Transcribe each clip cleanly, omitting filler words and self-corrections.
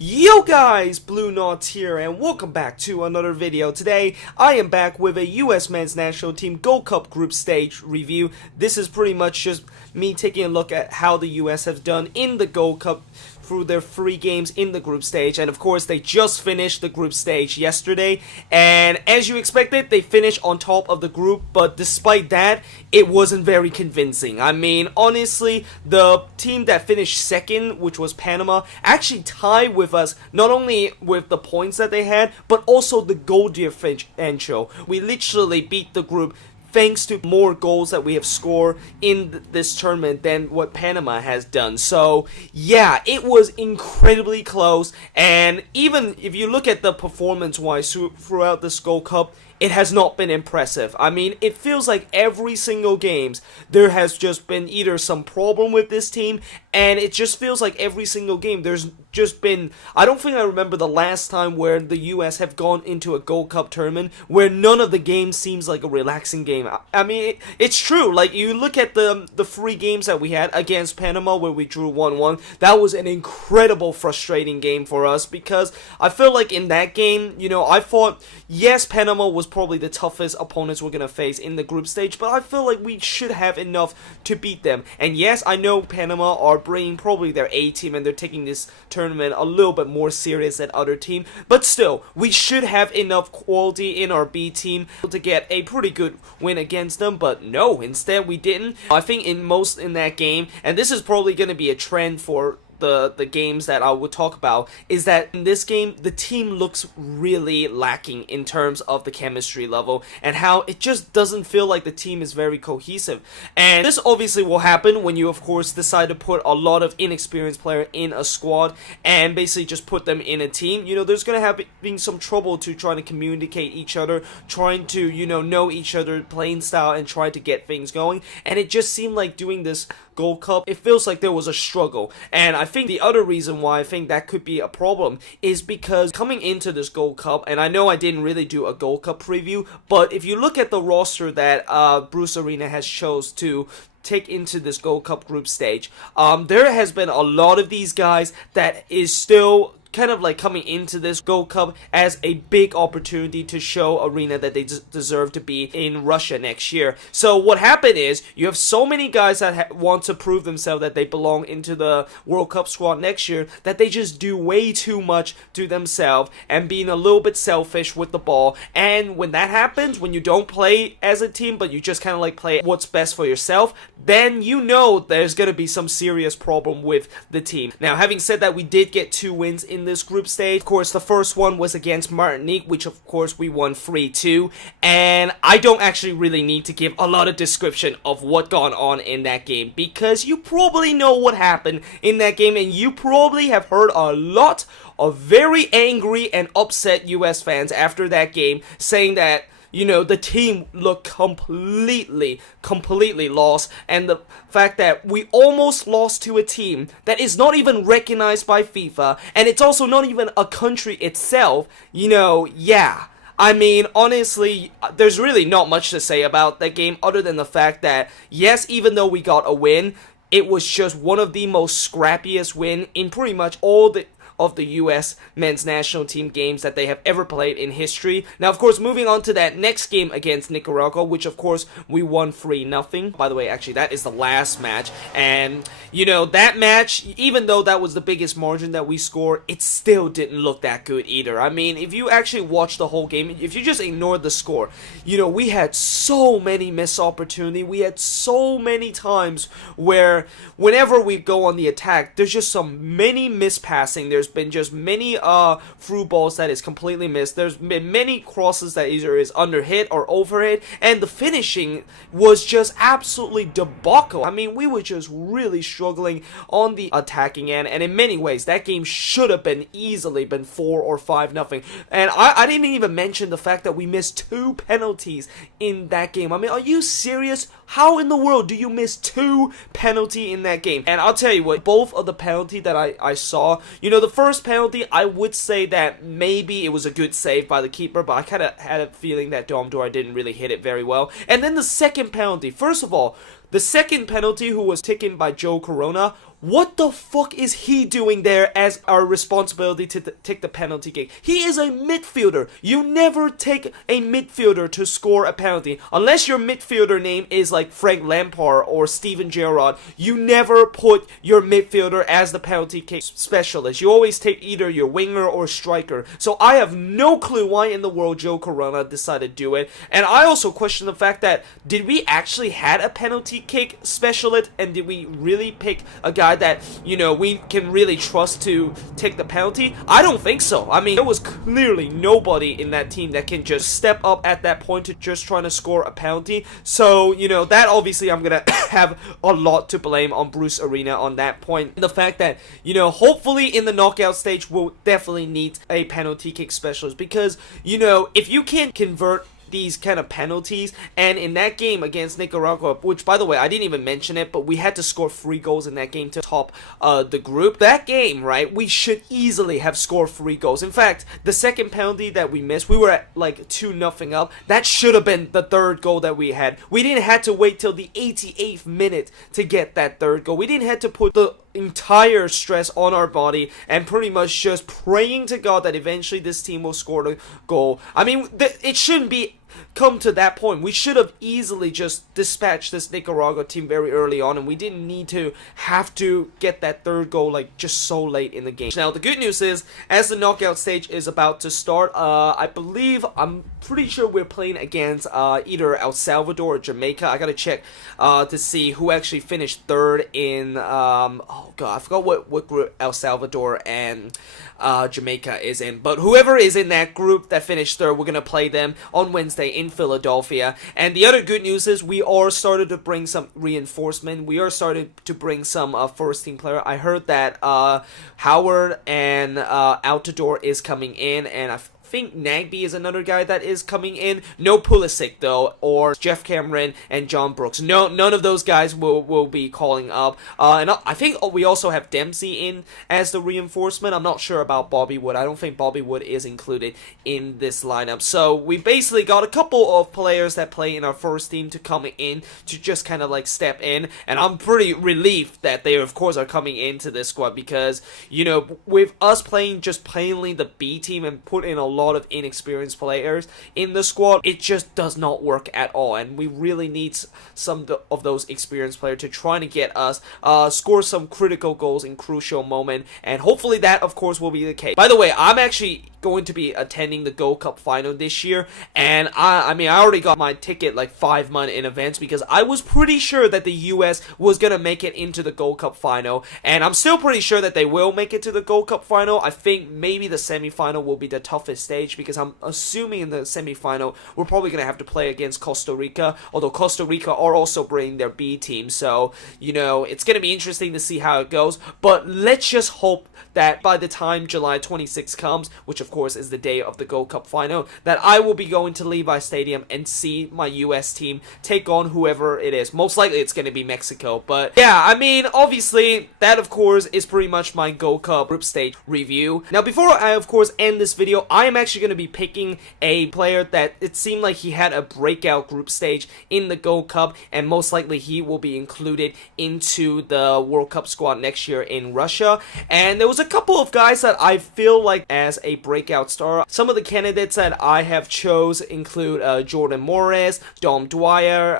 Yo guys, Blue Knots here and welcome back to another video. Today I am back with a US men's national team Gold Cup group stage review. This is pretty much just me taking a look at how the US have done in the Gold Cup through their 3 games in the group stage, and of course they just finished the group stage yesterday, and as you expected they finished on top of the group, but despite that it wasn't very convincing. I mean, honestly, the team that finished second, which was Panama, actually tied with us not only with the points that they had but also the goal differential. We literally beat the group thanks to more goals that we have scored in this tournament than what Panama has done. So yeah, it was incredibly close, and even if you look at the performance-wise throughout this Gold Cup, it has not been impressive. I mean, it feels like every single games there has just been either some problem with this team, and it just feels like every single game there's just been, I don't think I remember the last time where the US have gone into a Gold Cup tournament where none of the games seems like a relaxing game. I mean, it's true. Like, you look at the 3 games that we had against Panama where we drew 1-1, that was an incredible frustrating game for us, because I feel like in that game, you know, I thought, yes, Panama was probably the toughest opponents we're gonna face in the group stage, but I feel like we should have enough to beat them. And yes, I know Panama are bringing probably their A team and they're taking this tournament a little bit more serious than other team, but still, we should have enough quality in our B team to get a pretty good win against them. But no, instead we didn't. I think in that game, and this is probably going to be a trend for the games that I would talk about, is that in this game the team looks really lacking in terms of the chemistry level and how it just doesn't feel like the team is very cohesive. And this obviously will happen when you of course decide to put a lot of inexperienced players in a squad and basically just put them in a team. You know, there's gonna have been some trouble to trying to communicate each other, trying to, you know each other playing style and try to get things going, and it just seemed like doing this Gold Cup, it feels like there was a struggle. And I think the other reason why I think that could be a problem is because coming into this Gold Cup, and I know I didn't really do a Gold Cup preview, but if you look at the roster that Bruce Arena has chose to take into this Gold Cup group stage, there has been a lot of these guys that is still kind of like coming into this Gold Cup as a big opportunity to show Arena that they deserve to be in Russia next year. So what happened is you have so many guys that want to prove themselves that they belong into the World Cup squad next year that they just do way too much to themselves and being a little bit selfish with the ball. And when that happens, when you don't play as a team but you just kind of like play what's best for yourself, then you know there's going to be some serious problem with the team. Now, having said that, we did get 2 wins in this group stage. Of course, the first one was against Martinique, which of course we won 3-2, and I don't actually really need to give a lot of description of what gone on in that game, because you probably know what happened in that game, and you probably have heard a lot of very angry and upset US fans after that game saying that, you know, the team looked completely lost, and the fact that we almost lost to a team that is not even recognized by FIFA, and it's also not even a country itself, you know, yeah. I mean, honestly, there's really not much to say about that game other than the fact that, yes, even though we got a win, it was just one of the most scrappiest win in pretty much all of the US men's national team games that they have ever played in history. Now, of course, moving on to that next game against Nicaragua, which of course we won 3-0. By the way, actually, that is the last match, and you know, that match, even though that was the biggest margin that we scored, it still didn't look that good either. I mean, if you actually watch the whole game, if you just ignore the score, you know, we had so many missed opportunities. We had so many times where whenever we go on the attack, there's just many mispassing. There's been just many through balls that is completely missed. There's been many crosses that either is under hit or over hit, and the finishing was just absolutely debacle. I mean, we were just really struggling on the attacking end, and in many ways that game should have been easily been 4 or 5-0. And I didn't even mention the fact that we missed 2 penalties in that game. I mean, are you serious? How in the world do you miss 2 penalties in that game? And I'll tell you what, both of the penalty that I saw, you know, the first penalty, I would say that maybe it was a good save by the keeper, but I kind of had a feeling that Dom Dora didn't really hit it very well. And then the second penalty, first of all, the second penalty, who was taken by Joe Corona, what the fuck is he doing there as our responsibility to take the penalty kick? He is a midfielder. You never take a midfielder to score a penalty. Unless your midfielder name is like Frank Lampard or Steven Gerrard, you never put your midfielder as the penalty kick specialist. You always take either your winger or striker. So I have no clue why in the world Joe Corona decided to do it. And I also question the fact that, did we actually had a penalty kick specialist, and did we really pick a guy that, you know, we can really trust to take the penalty? I don't think so. I mean, there was clearly nobody in that team that can just step up at that point to just trying to score a penalty. So, you know, that obviously I'm gonna have a lot to blame on Bruce Arena on that point. The fact that, you know, hopefully in the knockout stage we'll definitely need a penalty kick specialist, because, you know, if you can't convert these kind of penalties, and in that game against Nicaragua, which by the way I didn't even mention it, but we had to score 3 goals in that game to top the group. That game, right, we should easily have scored 3 goals. In fact, the second penalty that we missed, we were at like 2-0 up. That should have been the 3rd goal that we had. We didn't have to wait till the 88th minute to get that 3rd goal. We didn't have to put the entire stress on our body and pretty much just praying to God that eventually this team will score the goal. I mean, it shouldn't be come to that point. We should have easily just dispatched this Nicaragua team very early on, and we didn't need to have to get that 3rd goal like just so late in the game. Now the good news is, as the knockout stage is about to start, I'm pretty sure we're playing against either El Salvador or Jamaica. I gotta check to see who actually finished 3rd in oh god, I forgot what group El Salvador and Jamaica is in, but whoever is in that group that finished 3rd, we're gonna play them on Wednesday in Philadelphia. And the other good news is we are started to bring some reinforcement. We are started to bring some first team player. I heard that Howard and Altidore is coming in, and I think Nagby is another guy that is coming in. No Pulisic though, or Jeff Cameron and John Brooks. No, none of those guys will be calling up. And I think we also have Dempsey in as the reinforcement. I'm not sure about Bobby Wood. I don't think Bobby Wood is included in this lineup. So we basically got a couple of players that play in our first team to come in to just kind of like step in. And I'm pretty relieved that they of course are coming into this squad, because, you know, with us playing just plainly the B team and put in a lot of inexperienced players in the squad, it just does not work at all, and we really need some of those experienced players to try to get us score some critical goals in crucial moment, and hopefully that of course will be the case. By the way, I'm actually going to be attending the Gold Cup final this year, and I mean I already got my ticket like 5 months in advance, because I was pretty sure that the US was gonna make it into the Gold Cup final, and I'm still pretty sure that they will make it to the Gold Cup final. I think maybe the semi-final will be the toughest stage, because I'm assuming in the semi-final we're probably gonna have to play against Costa Rica, although Costa Rica are also bringing their B team, so you know it's gonna be interesting to see how it goes. But let's just hope that by the time July 26 comes, which of course is the day of the Gold Cup final, that I will be going to Levi Stadium and see my US team take on whoever it is. Most likely it's going to be Mexico, but yeah, I mean, obviously that of course is pretty much my Gold Cup group stage review. Now before I of course end this video, I am actually going to be picking a player that it seemed like he had a breakout group stage in the Gold Cup, and most likely he will be included into the World Cup squad next year in Russia. And there was a couple of guys that I feel like as a breakout star. Some of the candidates that I have chose include Jordan Morris, Dom Dwyer,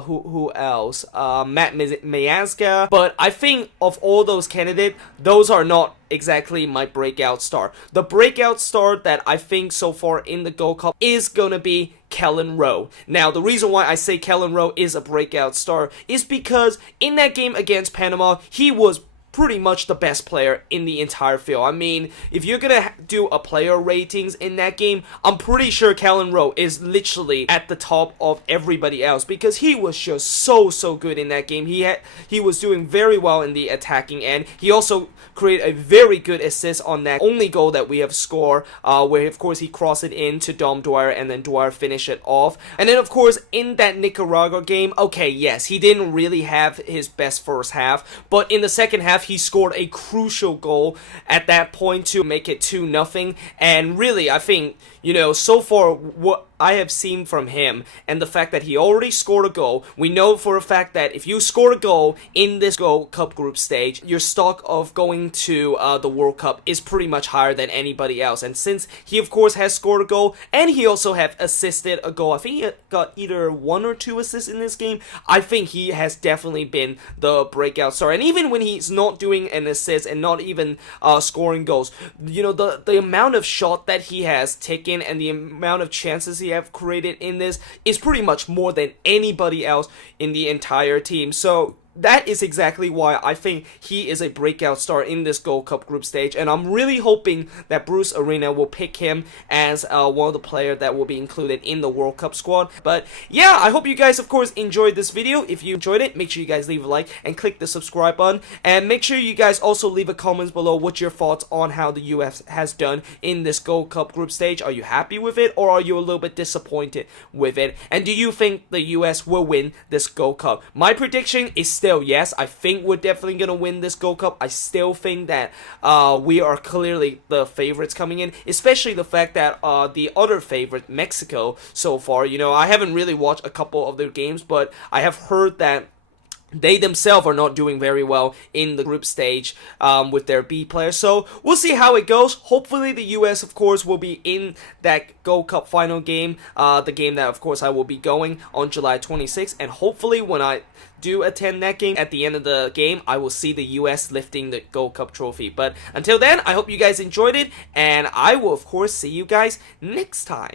who else? Matt Miazga. But I think of all those candidates, those are not exactly my breakout star. The breakout star that I think so far in the Gold Cup is gonna be Kellen Rowe. Now, the reason why I say Kellen Rowe is a breakout star is because in that game against Panama, he was pretty much the best player in the entire field. I mean, if you're gonna do a player ratings in that game, I'm pretty sure Kellen Rowe is literally at the top of everybody else, because he was just so good in that game. He was doing very well in the attacking end. He also created a very good assist on that only goal that we have scored, where of course he crossed it in to Dom Dwyer, and then Dwyer finished it off. And then of course in that Nicaragua game, okay, yes, he didn't really have his best first half, but in the second half he scored a crucial goal at that point to make it 2-0. And really, I think, you know, so far what I have seen from him and the fact that he already scored a goal, we know for a fact that if you score a goal in this Gold Cup group stage, your stock of going to the World Cup is pretty much higher than anybody else. And since he of course has scored a goal and he also have assisted a goal, I think he got either 1 or 2 assists in this game, I think he has definitely been the breakout star. And even when he's not doing an assist and not even scoring goals, you know, the amount of shot that he has taken and the amount of chances he have created in this is pretty much more than anybody else in the entire team. So that is exactly why I think he is a breakout star in this Gold Cup group stage, and I'm really hoping that Bruce Arena will pick him as one of the players that will be included in the World Cup squad. But yeah, I hope you guys of course enjoyed this video. If you enjoyed it, make sure you guys leave a like and click the subscribe button, and make sure you guys also leave a comment below what's your thoughts on how the US has done in this Gold Cup group stage. Are you happy with it, or are you a little bit disappointed with it? And do you think the US will win this Gold Cup? My prediction is still yes, I think we're definitely going to win this Gold Cup. I still think that we are clearly the favorites coming in, especially the fact that the other favorite, Mexico, so far, you know, I haven't really watched a couple of their games, but I have heard that they themselves are not doing very well in the group stage with their B players. So we'll see how it goes. Hopefully the US, of course, will be in that Gold Cup final game, the game that, of course, I will be going on July 26th. And hopefully when I do attend that game, at the end of the game, I will see the US lifting the Gold Cup trophy. But until then, I hope you guys enjoyed it, and I will, of course, see you guys next time.